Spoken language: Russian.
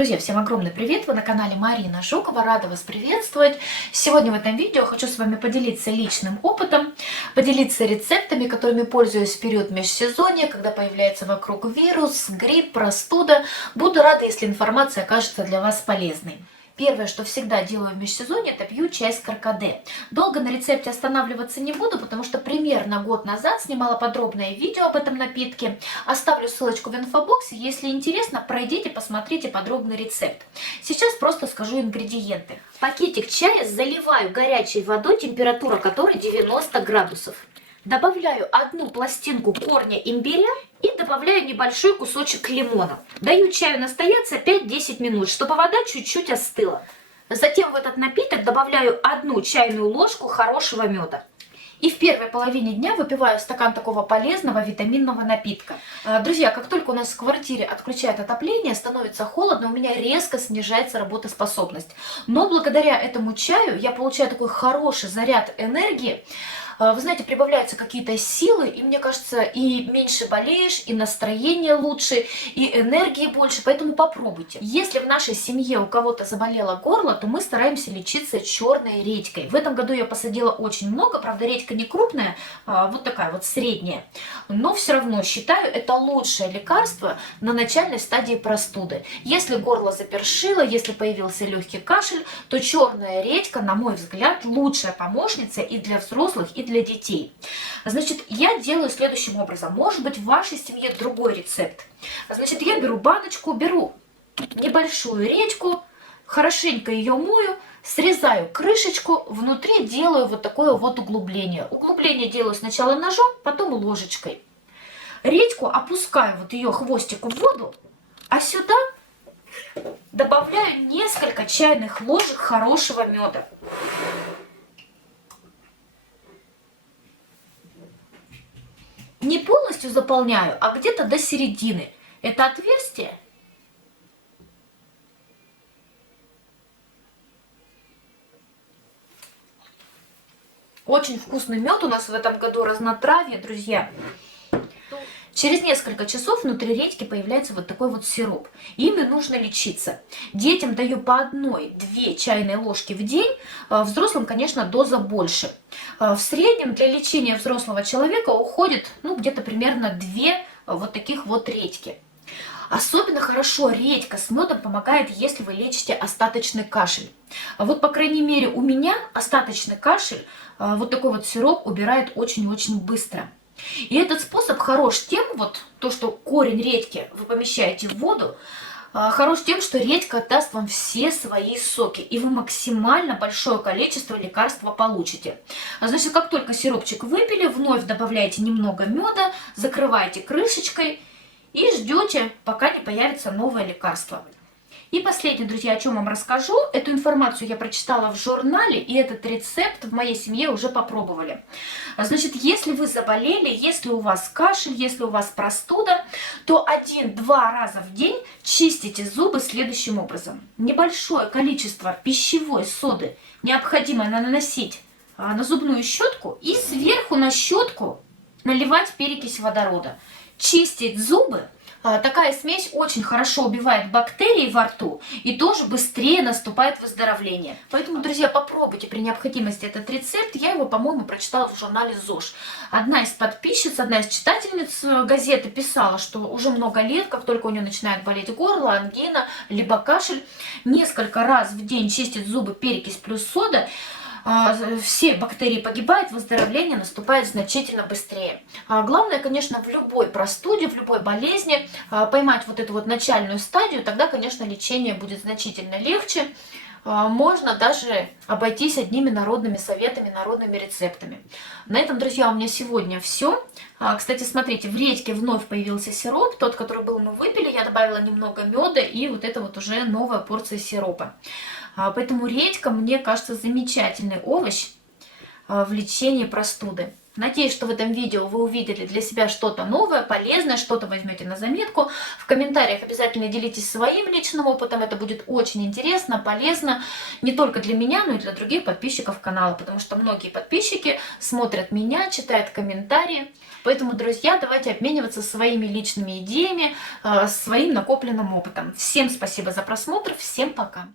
Друзья, всем огромный привет! Вы на канале Марина Жукова. Рада вас приветствовать. Сегодня в этом видео хочу с вами поделиться личным опытом, поделиться рецептами, которыми пользуюсь в период межсезонья, когда появляется вокруг вирус, грипп, простуда. Буду рада, если информация окажется для вас полезной. Первое, что всегда делаю в межсезонье, это пью чай с каркаде. Долго на рецепте останавливаться не буду, потому что примерно год назад снимала подробное видео об этом напитке. Оставлю ссылочку в инфобоксе. Если интересно, пройдите, посмотрите подробный рецепт. Сейчас просто скажу ингредиенты. Пакетик чая заливаю горячей водой, температура которой 90 градусов. Добавляю одну пластинку корня имбиря и добавляю небольшой кусочек лимона. Даю чаю настояться 5-10 минут, чтобы вода чуть-чуть остыла. Затем в этот напиток добавляю 1 чайную ложку хорошего меда. И в первой половине дня выпиваю стакан такого полезного витаминного напитка. Друзья, как только у нас в квартире отключают отопление, становится холодно, у меня резко снижается работоспособность. Но благодаря этому чаю я получаю такой хороший заряд энергии. Вы знаете, прибавляются какие-то силы, и мне кажется, и меньше болеешь, и настроение лучше, и энергии больше, поэтому попробуйте. Если в нашей семье у кого-то заболело горло, то мы стараемся лечиться черной редькой. В этом году я посадила очень много, правда, редька не крупная, вот такая вот средняя, но все равно считаю, это лучшее лекарство на начальной стадии простуды. Если горло запершило, если появился легкий кашель, то черная редька, на мой взгляд, лучшая помощница и для взрослых, и для детей. Значит, я делаю следующим образом. Может быть, в вашей семье другой рецепт. Значит, я беру баночку, беру небольшую редьку, хорошенько ее мою, срезаю крышечку, внутри делаю вот такое вот углубление. Углубление делаю сначала ножом, потом ложечкой. Редьку опускаю, вот ее хвостик в воду, а сюда добавляю несколько чайных ложек хорошего меда. Не полностью заполняю, а где-то до середины. Это отверстие. Очень вкусный мед у нас в этом году, разнотравье, друзья. Через несколько часов внутри редьки появляется вот такой вот сироп. Ими нужно лечиться. Детям даю по 1-2 чайные ложки в день. Взрослым, конечно, доза больше. В среднем для лечения взрослого человека уходит где-то примерно 2 вот таких вот редьки. Особенно хорошо редька с медом помогает, если вы лечите остаточный кашель. Вот, по крайней мере, у меня остаточный кашель вот такой вот сироп убирает очень-очень быстро. И этот способ хорош тем, вот то, что корень редьки вы помещаете в воду, хорош тем, что редька даст вам все свои соки, и вы максимально большое количество лекарства получите. Значит, как только сиропчик выпили, вновь добавляете немного меда, закрываете крышечкой и ждете, пока не появится новое лекарство. И последнее, друзья, о чем вам расскажу. Эту информацию я прочитала в журнале, и этот рецепт в моей семье уже попробовали. Значит, если вы заболели, если у вас кашель, если у вас простуда, то 1-2 раза в день чистите зубы следующим образом. Небольшое количество пищевой соды необходимо наносить на зубную щетку и сверху на щетку наливать перекись водорода. Чистить зубы. Такая смесь очень хорошо убивает бактерии во рту и тоже быстрее наступает выздоровление. Поэтому, друзья, попробуйте при необходимости этот рецепт. Я его, по-моему, прочитала в журнале ЗОЖ. Одна из подписчиц, одна из читательниц газеты писала, что уже много лет, как только у нее начинает болеть горло, ангина, либо кашель, несколько раз в день чистит зубы перекись плюс сода, все бактерии погибают, выздоровление наступает значительно быстрее. Главное, конечно, в любой простуде, в любой болезни поймать вот эту вот начальную стадию, тогда, конечно, лечение будет значительно легче. Можно даже обойтись одними народными советами, народными рецептами. На этом, друзья, у меня сегодня все. Кстати, смотрите, в редьке вновь появился сироп. Тот, который был, мы выпили. Я добавила немного меда, и вот это вот уже новая порция сиропа. Поэтому редька, мне кажется, замечательный овощ в лечении простуды. Надеюсь, что в этом видео вы увидели для себя что-то новое, полезное, что-то возьмете на заметку. В комментариях обязательно делитесь своим личным опытом, это будет очень интересно, полезно не только для меня, но и для других подписчиков канала, потому что многие подписчики смотрят меня, читают комментарии. Поэтому, друзья, давайте обмениваться своими личными идеями, своим накопленным опытом. Всем спасибо за просмотр, всем пока!